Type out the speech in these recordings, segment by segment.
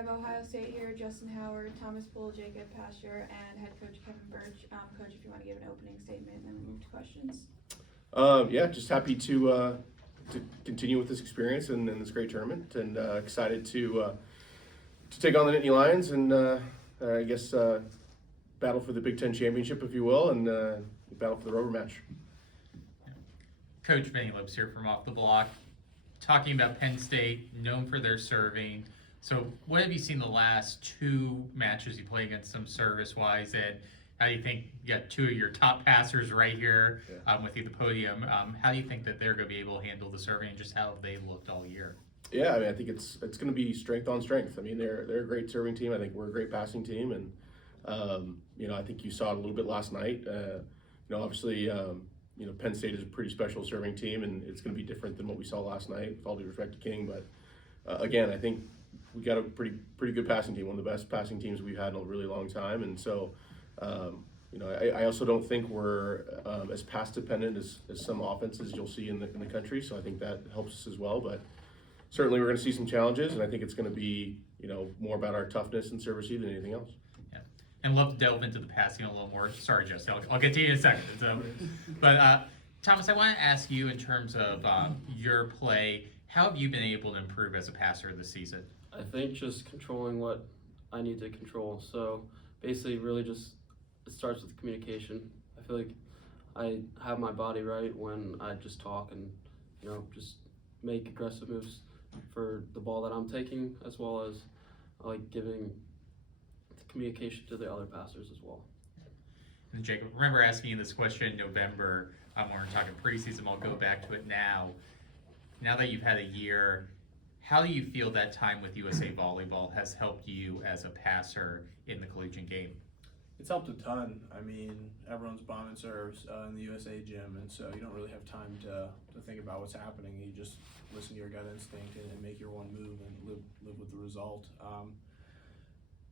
have Ohio State here, Justin Howard, Thomas Bull, Jacob Pasture, and head coach Kevin Birch. Coach, if you want to give an opening statement, and then we'll move to questions. Yeah, just happy to continue with this experience and this great tournament, and excited to take on the Nittany Lions and I guess battle for the Big Ten championship, if you will, and battle for the rubber match. Coach Vinny Lips here from Off the Block, talking about Penn State, known for their serving. So what have you seen the last two matches you play against them service-wise, and how do you think, you got two of your top passers right here with you at the podium, how do you think that they're going to be able to handle the serving, and just how have they looked all year? Yeah, I mean, I think it's going to be strength on strength. I mean, they're a great serving team. I think we're a great passing team, and I think you saw it a little bit last night. Obviously, Penn State is a pretty special serving team, and it's going to be different than what we saw last night, with all due respect to King. But again, I think we got a pretty good passing team, one of the best passing teams we've had in a really long time. And so, I also don't think we're as pass dependent as some offenses you'll see in the country. So I think that helps us as well. But certainly, we're going to see some challenges, and I think it's going to be more about our toughness and service than anything else. And love to delve into the passing a little more. Sorry, Jesse, I'll get to you in a second. But Thomas, I want to ask you in terms of your play, how have you been able to improve as a passer this season? I think just controlling what I need to control. So basically, really just it starts with communication. I feel like I have my body right when I just talk and just make aggressive moves for the ball that I'm taking, as well as like giving communication to the other passers as well. And Jacob, remember asking you this question in November when we were talking preseason. I'll go back to it now. Now that you've had a year, how do you feel that time with USA Volleyball has helped you as a passer in the collegiate game? It's helped a ton. I mean, everyone's bombing serves in the USA gym, and so you don't really have time to think about what's happening. You just listen to your gut instinct and make your one move and live with the result.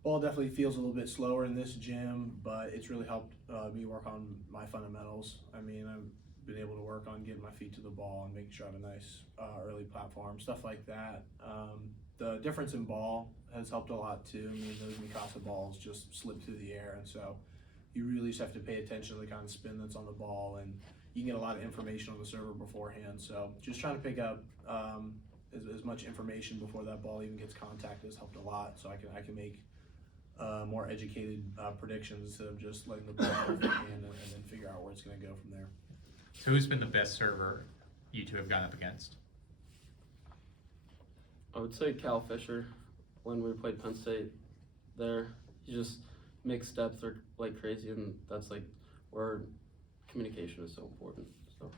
Ball definitely feels a little bit slower in this gym, but it's really helped me work on my fundamentals. I mean, I've been able to work on getting my feet to the ball and making sure I have a nice early platform, stuff like that. The difference in ball has helped a lot too. I mean, those Mikasa balls just slip through the air, and so you really just have to pay attention to the kind of spin that's on the ball, and you can get a lot of information on the server beforehand. So just trying to pick up as much information before that ball even gets contact has helped a lot. So I can make more educated predictions instead of just letting the ball go and then figure out where it's going to go from there. So who's been the best server you two have gone up against? I would say Cal Fisher. When we played Penn State there, he just makes steps like crazy, and that's like where communication is so important. So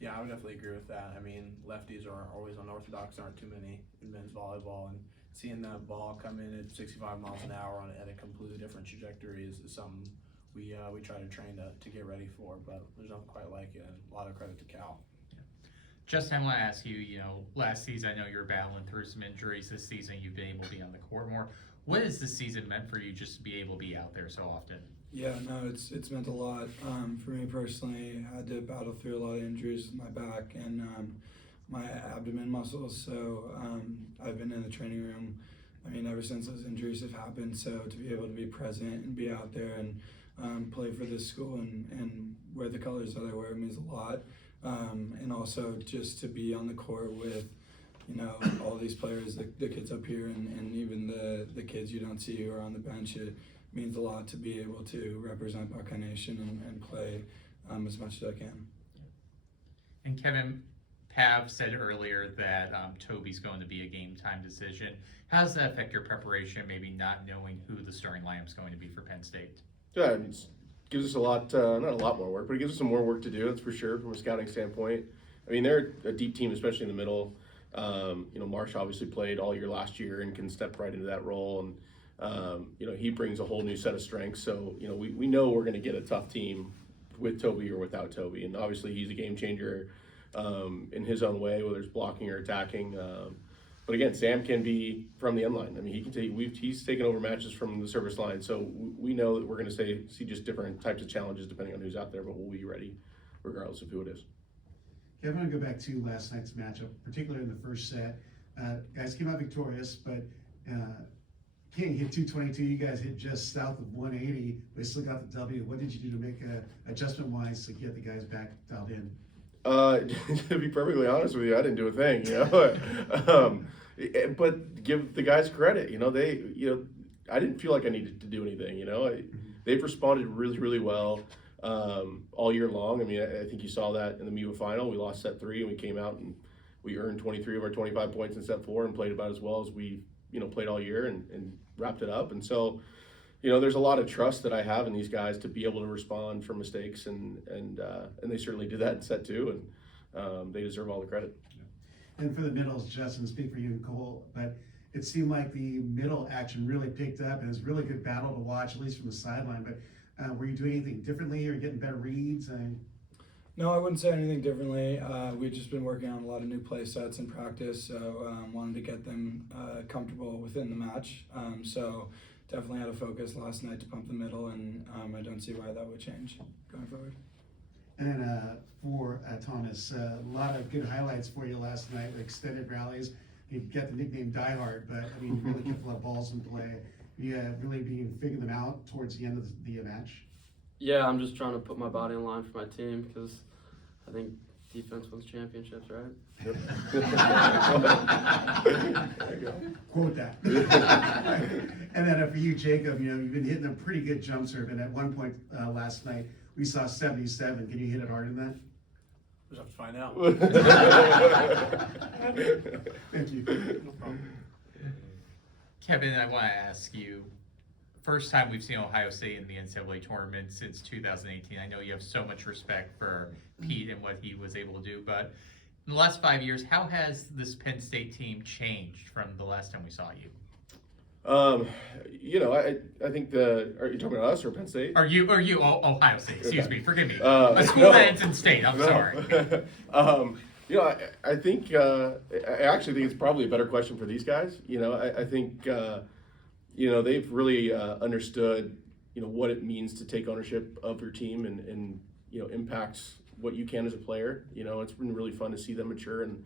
yeah, I would definitely agree with that. I mean, lefties are always unorthodox. There aren't too many in men's volleyball, and seeing that ball come in at 65 miles an hour at a completely different trajectory is something we try to train to get ready for, but there's nothing quite like it, and a lot of credit to Cal. Justin, I want to ask you, last season I know you were battling through some injuries. This season you've been able to be on the court more. What has this season meant for you just to be able to be out there so often? Yeah, no, it's meant a lot. For me personally, I had to battle through a lot of injuries with my back and my abdomen muscles, so I've been in the training room, I mean, ever since those injuries have happened. So to be able to be present and be out there and play for this school and wear the colors that I wear means a lot. And also just to be on the court with, all these players, the kids up here and even the kids you don't see who are on the bench, it means a lot to be able to represent Buckeye Nation and play as much as I can. And Kevin, Pav said earlier that Toby's going to be a game time decision. How does that affect your preparation, maybe not knowing who the starting lineup's going to be for Penn State? Yeah, it gives us a lot, not a lot more work, but it gives us some more work to do, that's for sure, from a scouting standpoint. I mean, they're a deep team, especially in the middle. Marsh obviously played all year last year and can step right into that role. And, he brings a whole new set of strengths. So, we know we're going to get a tough team with Toby or without Toby. And obviously he's a game changer in his own way, whether it's blocking or attacking. But again, Sam can be from the end line. I mean, he can take. He's taken over matches from the service line, so we know that we're going to see just different types of challenges depending on who's out there. But we'll be ready, regardless of who it is. Yeah, I want to go back to last night's matchup, particularly in the first set. Guys came out victorious, but King hit 222. You guys hit just south of 180. They still got the W. What did you do to make adjustment wise to get the guys back dialed in? To be perfectly honest with you, I didn't do a thing, you know. But give the guys credit, you know. I didn't feel like I needed to do anything, you know. They've responded really, really well all year long. I mean, I think you saw that in the MIWA final. We lost set 3 and we came out and we earned 23 of our 25 points in set 4 and played about as well as we, you know, played all year and wrapped it up. And so, you know, there's a lot of trust that I have in these guys to be able to respond from mistakes, and they certainly did that in set 2, and they deserve all the credit. And for the middles, Justin, speak for you and Cole, but it seemed like the middle action really picked up, and it was a really good battle to watch, at least from the sideline. But were you doing anything differently or getting better reads? No, I wouldn't say anything differently. We've just been working on a lot of new play sets in practice, so wanted to get them comfortable within the match. So definitely had a focus last night to pump the middle, and I don't see why that would change going forward. And then for Thomas, a lot of good highlights for you last night with extended rallies. You got the nickname Die Hard, but I mean, you really kept a lot of balls in play. You really being figuring them out towards the end of the match. Yeah, I'm just trying to put my body in line for my team because I think defense wins championships, right? There you go. Quote that. And then for you, Jacob, you know, you've been hitting a pretty good jump serve, and at one point last night, we saw 77. Can you hit it harder than that? We'll have to find out. Thank you. No problem. Kevin, I want to ask you, first time we've seen Ohio State in the NCAA tournament since 2018. I know you have so much respect for Pete and what he was able to do, but in the last 5 years, how has this Penn State team changed from the last time we saw you? You know, I think are you talking about us or Penn State? Are you Ohio State? Excuse me, forgive me. No. A school that ends in state. I'm sorry. You know, I think I actually think it's probably a better question for these guys. You know, I think you know, they've really understood, you know, what it means to take ownership of your team and you know, impacts what you can as a player. You know, it's been really fun to see them mature and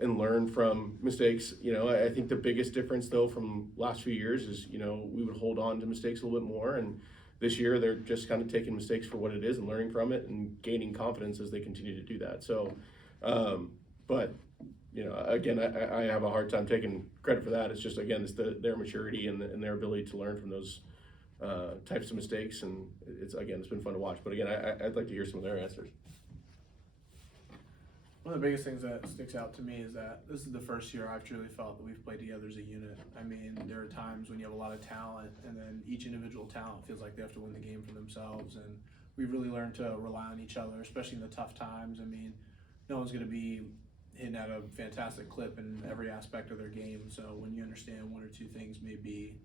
learn from mistakes. You know, I think the biggest difference though from last few years is, you know, we would hold on to mistakes a little bit more, and this year they're just kind of taking mistakes for what it is and learning from it and gaining confidence as they continue to do that. So, but you know, again, I have a hard time taking credit for that. It's just, again, it's their maturity and their ability to learn from those types of mistakes, and it's been fun to watch. But again, I'd like to hear some of their answers. One of the biggest things that sticks out to me is that this is the first year I've truly felt that we've played together as a unit. I mean, there are times when you have a lot of talent, and then each individual talent feels like they have to win the game for themselves, and we've really learned to rely on each other, especially in the tough times. I mean, no one's going to be hitting at a fantastic clip in every aspect of their game, so when you understand one or two things may be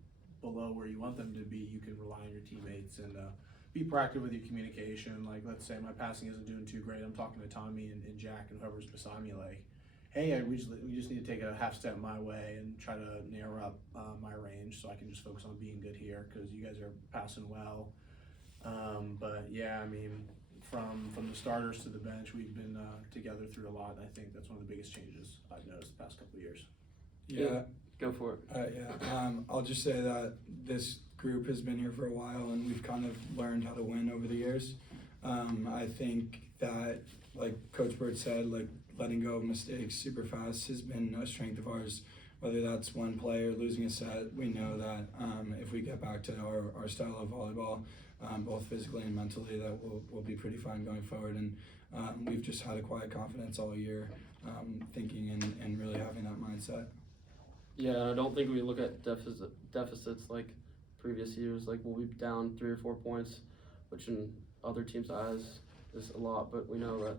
below where you want them to be, you can rely on your teammates and be proactive with your communication. Like, let's say my passing isn't doing too great, I'm talking to Tommy and Jack and whoever's beside me, like, hey, we just need to take a half step my way and try to narrow up my range so I can just focus on being good here because you guys are passing well. But yeah, I mean, from the starters to the bench, we've been together through a lot, and I think that's one of the biggest changes I've noticed the past couple of years. Yeah. Go for it. I'll just say that this group has been here for a while, and we've kind of learned how to win over the years. I think that, like Coach Bird said, like letting go of mistakes super fast has been a strength of ours. Whether that's one play or losing a set, we know that if we get back to our style of volleyball, both physically and mentally, that will be pretty fun going forward. And we've just had a quiet confidence all year, thinking and really having that mindset. Yeah, I don't think we look at deficits like previous years. Like, we'll be down 3 or 4 points, which in other teams' eyes is a lot, but we know that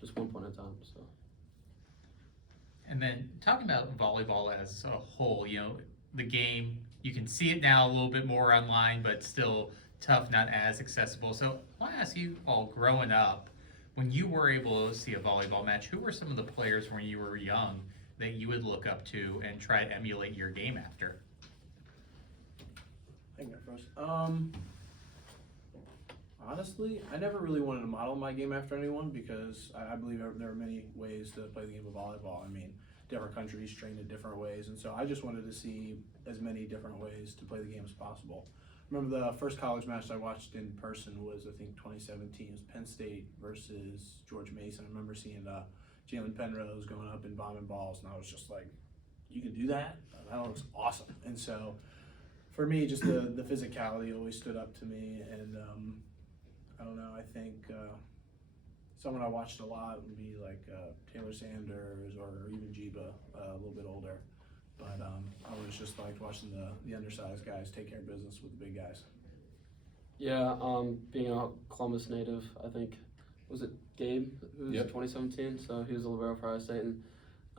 just 1 point at a time. So. And then talking about volleyball as a whole, you know, the game, you can see it now a little bit more online, but still tough, not as accessible. So I want to ask you all, growing up, when you were able to see a volleyball match, who were some of the players when you were young that you would look up to and try to emulate your game after? I can go first. Honestly, I never really wanted to model my game after anyone because I believe there are many ways to play the game of volleyball. I mean, different countries train in different ways, and so I just wanted to see as many different ways to play the game as possible. Remember the first college match I watched in person was, I think, 2017. It was Penn State versus George Mason. I remember seeing Jalen Penrose going up and bombing balls, and I was just like, you can do that? That looks awesome. And so for me, just the physicality always stood up to me, and I don't know, I think someone I watched a lot would be like Taylor Sanders or even Jiba, a little bit older. But I always just liked watching the undersized guys take care of business with the big guys. Yeah, being a Columbus native, I think, was it Gabe, who was Yep. 2017? So he was a libero for Ohio State, and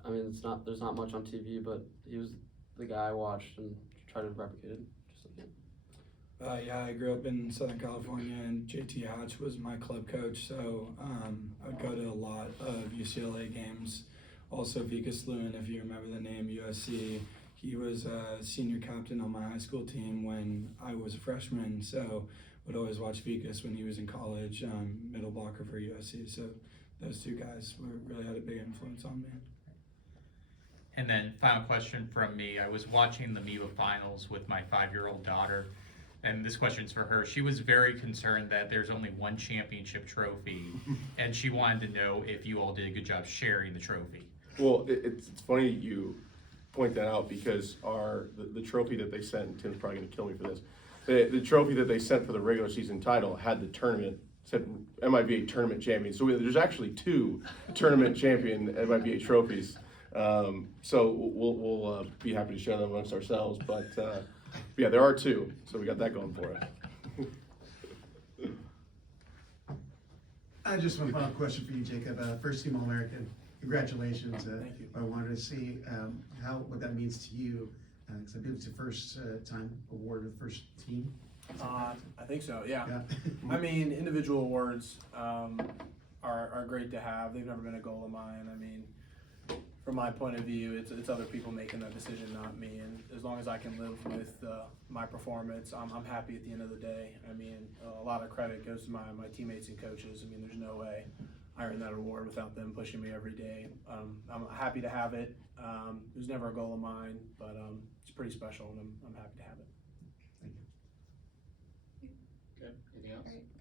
I mean, there's not much on TV, but he was the guy I watched and tried to replicate it. Just like him. Yeah, I grew up in Southern California, and JT Hatch was my club coach, so I'd go to a lot of UCLA games. Also, Vikas Lewin, if you remember the name, USC. He was a senior captain on my high school team when I was a freshman, so would always watch Vikas when he was in college, middle blocker for USC. So those two guys really had a big influence on me. And then final question from me. I was watching the MIWA finals with my 5-year-old daughter, and this question's for her. She was very concerned that there's only one championship trophy, and she wanted to know if you all did a good job sharing the trophy. Well, it's funny you point that out because the trophy that they sent, and Tim's probably going to kill me for this, the trophy that they sent for the regular season title had the tournament, said MIVA tournament champion. So there's actually 2 tournament champion MIVA trophies. So we'll be happy to share them amongst ourselves. But yeah, there are 2, so we got that going for us. I just one final question for you, Jacob. First team All-American. Congratulations. Thank you. I wanted to see what that means to you, because I believe it's your first time award with first team. I think so, yeah. Yeah. I mean, individual awards are great to have. They've never been a goal of mine. I mean, from my point of view, it's other people making that decision, not me. And as long as I can live with my performance, I'm happy at the end of the day. I mean, a lot of credit goes to my teammates and coaches. I mean, there's no way I earned that award without them pushing me every day. I'm happy to have it. It was never a goal of mine, but it's pretty special, and I'm happy to have it. Thank you. Good. Anything else? Great.